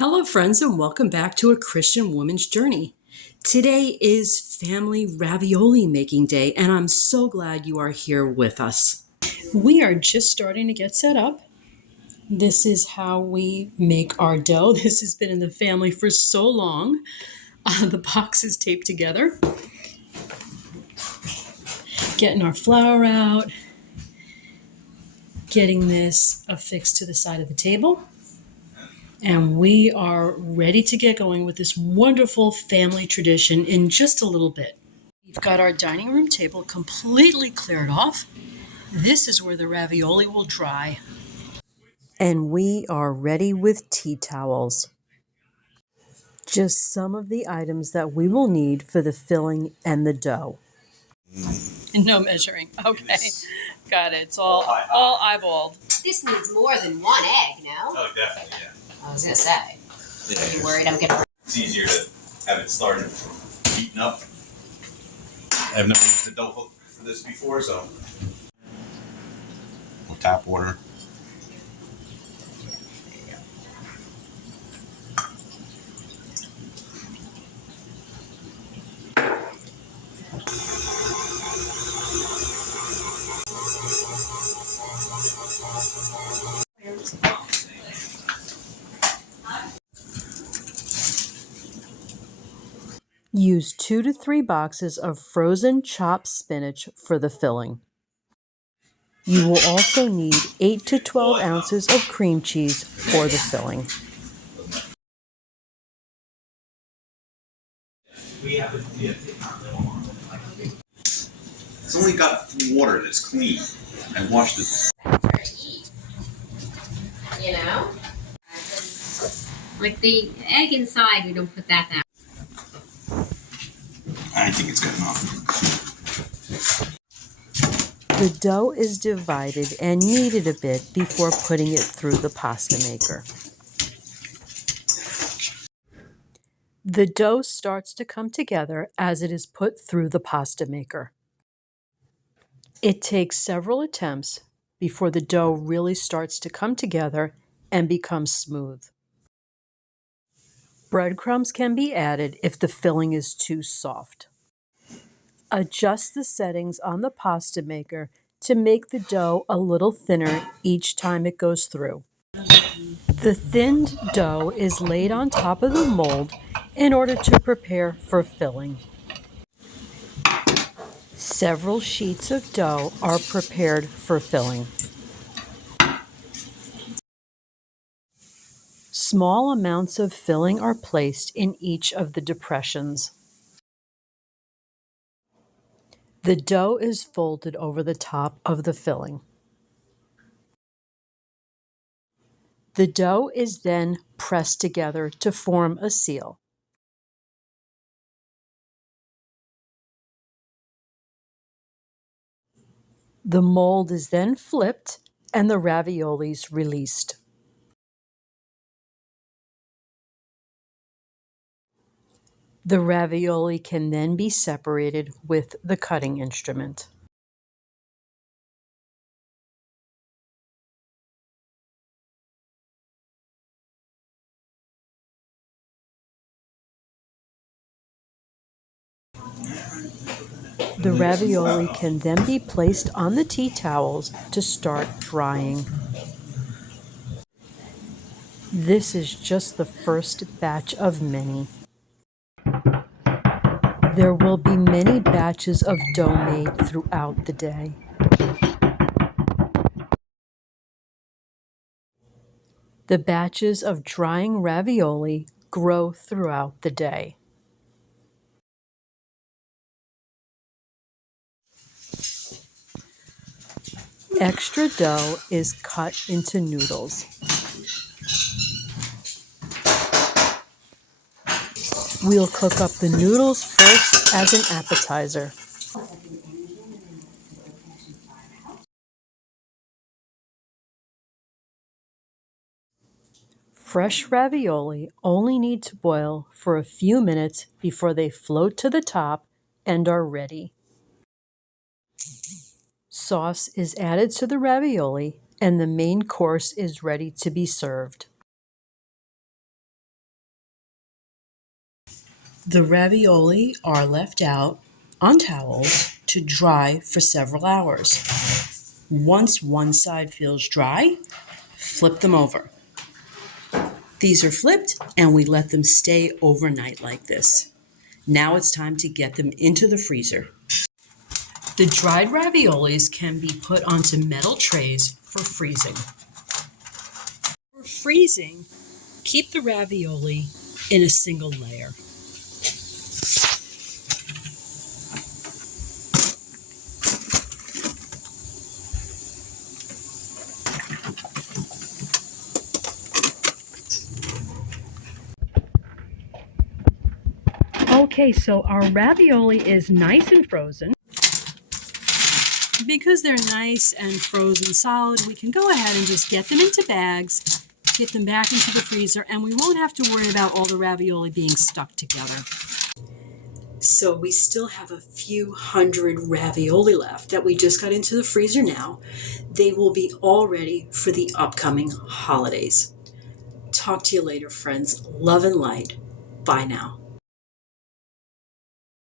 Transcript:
Hello, friends, and welcome back to A Christian Woman's Journey. Today is Family Ravioli Making Day, and I'm so glad you are here with us. We are just starting to get set up. This is how we make our dough. This has been in the family for so long. The box is taped together. Getting our flour out, getting this affixed to the side of the table. And we are ready to get going with this wonderful family tradition in just a little bit. We've got our dining room table completely cleared off. This is where the ravioli will dry. And we are ready with tea towels. Just some of the items that we will need for the filling and the dough. No measuring. Okay. Got it. It's all eyeballed. This needs more than one egg, no? Oh, definitely, yeah. I was gonna say. Yeah, Are you worried I'm gonna... It's easier to have it started heating up. I've never used the dough hook for this before, so. Tap water. Use 2 to 3 boxes of frozen chopped spinach for the filling. You will also need 8 to 12 ounces of cream cheese for the filling. It's only got water that's clean. I washed it. You know? Like the egg inside, we don't put that down. I think it's good enough. The dough is divided and kneaded a bit before putting it through the pasta maker. The dough starts to come together as it is put through the pasta maker. It takes several attempts before the dough really starts to come together and become smooth. Breadcrumbs can be added if the filling is too soft. Adjust the settings on the pasta maker to make the dough a little thinner each time it goes through. The thinned dough is laid on top of the mold in order to prepare for filling. Several sheets of dough are prepared for filling. Small amounts of filling are placed in each of the depressions. The dough is folded over the top of the filling. The dough is then pressed together to form a seal. The mold is then flipped and the raviolis released. The ravioli can then be separated with the cutting instrument. The ravioli can then be placed on the tea towels to start drying. This is just the first batch of many. There will be many batches of dough made throughout the day. The batches of drying ravioli grow throughout the day. Extra dough is cut into noodles. We'll cook up the noodles first as an appetizer. Fresh ravioli only need to boil for a few minutes before they float to the top and are ready. Sauce is added to the ravioli and the main course is ready to be served. The ravioli are left out on towels to dry for several hours. Once one side feels dry, flip them over. These are flipped and we let them stay overnight like this. Now it's time to get them into the freezer. The dried raviolis can be put onto metal trays for freezing. For freezing, keep the ravioli in a single layer. Okay, so our ravioli is nice and frozen. Because they're nice and frozen solid, we can go ahead and just get them into bags, get them back into the freezer, and we won't have to worry about all the ravioli being stuck together. So we still have a few hundred ravioli left that we just got into the freezer now. They will be all ready for the upcoming holidays. Talk to you later, friends. Love and light. Bye now.